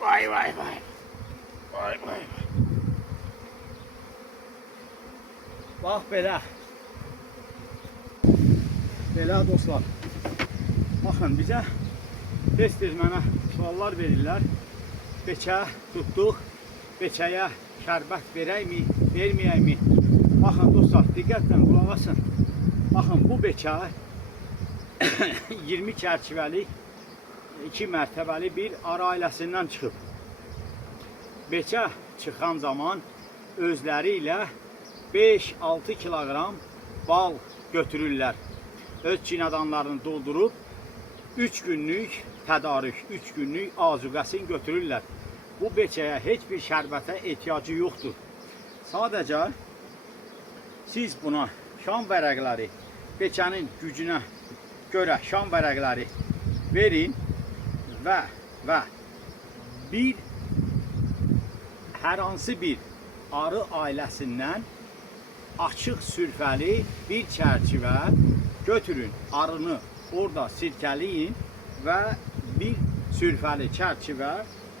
Vay vay vay. Vay vay. Bax belə. Belə dostlar. Baxın bizə tez-tez mənə suallar verirlər. Beçə tutduq. Beçəyə şərbət verəkmi, verməyəkmi? Baxın dostlar, diqqətlə qulaq asın. Baxın bu beçə 20 çərçivəlik 2 mərtəbəli bir arı ailəsindən çıxıb. Beçə çıxan zaman özləri ilə 5-6 kiloqram bal götürürlər. Öz çinadanlarını doldurub 3 günlük tədarük, 3 günlük azuqəsini götürürlər. Bu beçəyə heç bir şərbətə ehtiyacı yoxdur. Sadəcə siz buna şam vərəqləri, beçənin gücünə görə şam vərəqləri verin və hər hansı bir arı ailəsindən açıq sürfəli bir çərçivə götürün. Arını orada sirkələyin və bir sürfəli çərçivə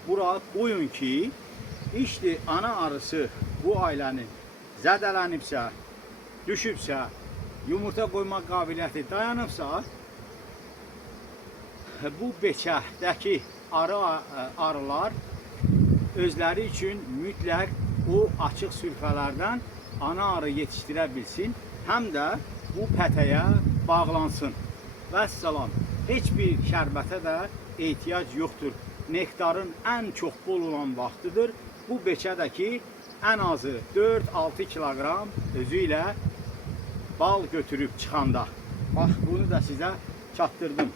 bura qoyun ki, işte ana arısı bu ailənin zədələnibsə, düşübsə, yumurta qoyma qabiliyyəti dayanıbsa, bu beçədəki arılar özləri üçün mütləq o açıq sürfələrdən ana arı yetişdirə bilsin, həm də bu pətəyə bağlansın. Vəssalam, heç bir şərbətə də ehtiyac yoxdur. Nektarın ən çox bol olan vaxtıdır. Bu beçədəki ən azı 4-6 kiloqram özü ilə bal götürüb çıxanda. Bax, bunu da sizə çatdırdım.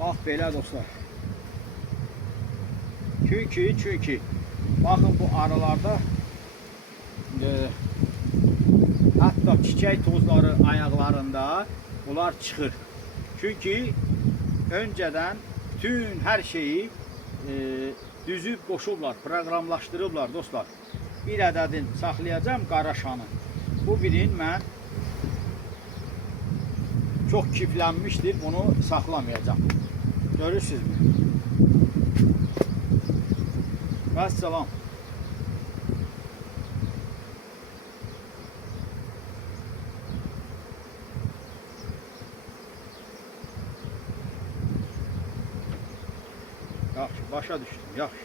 Bax, belə dostlar. Çünki baxın bu arılarda hətta çiçək tozları ayaqlarında bunlar çıxır. Çünki öncədən bütün hər şeyi düzüb qoşublar, proqramlaşdırıblar dostlar. Bir ədədin saxlayacağım qaraşanı. Bu birin mən çox kiflənmişdir, bunu saxlamayacağım. Görürsünüzmü? Vəssalam. Yaxşı, başa düşdüm, yaxşı.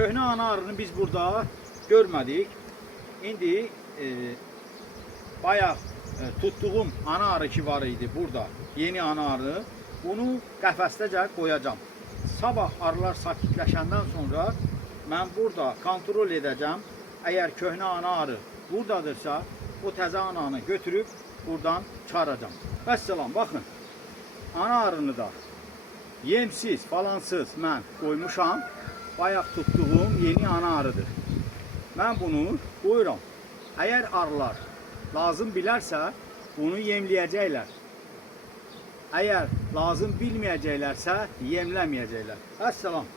Köhnə ana arını biz burada görmədik. İndi bayaq tutduğum ana arı ki var idi burada, yeni ana arı. Bunu qəfəsdəcə qoyacağım. Sabah arılar sakitləşəndən sonra mən burada kontrol edəcəm. Əgər köhnə ana arı buradadırsa, o təzə ananı götürüb buradan çıxaracağım. Vəssalam, baxın. Ana arını da yemsiz, falansız mən qoymuşam. Bayaq tutduğum yeni ana arıdır. Mən bunu qoyuram. Əgər arılar lazım bilərsə, bunu yemləyəcəklər. Əgər lazım bilməyəcəklərsə, yemləməyəcəklər. Əssalam.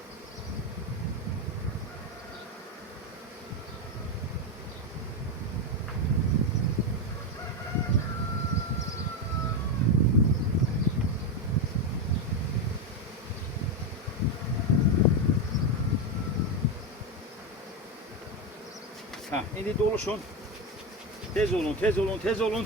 İndi doluşun. Tez olun, tez olun, tez olun.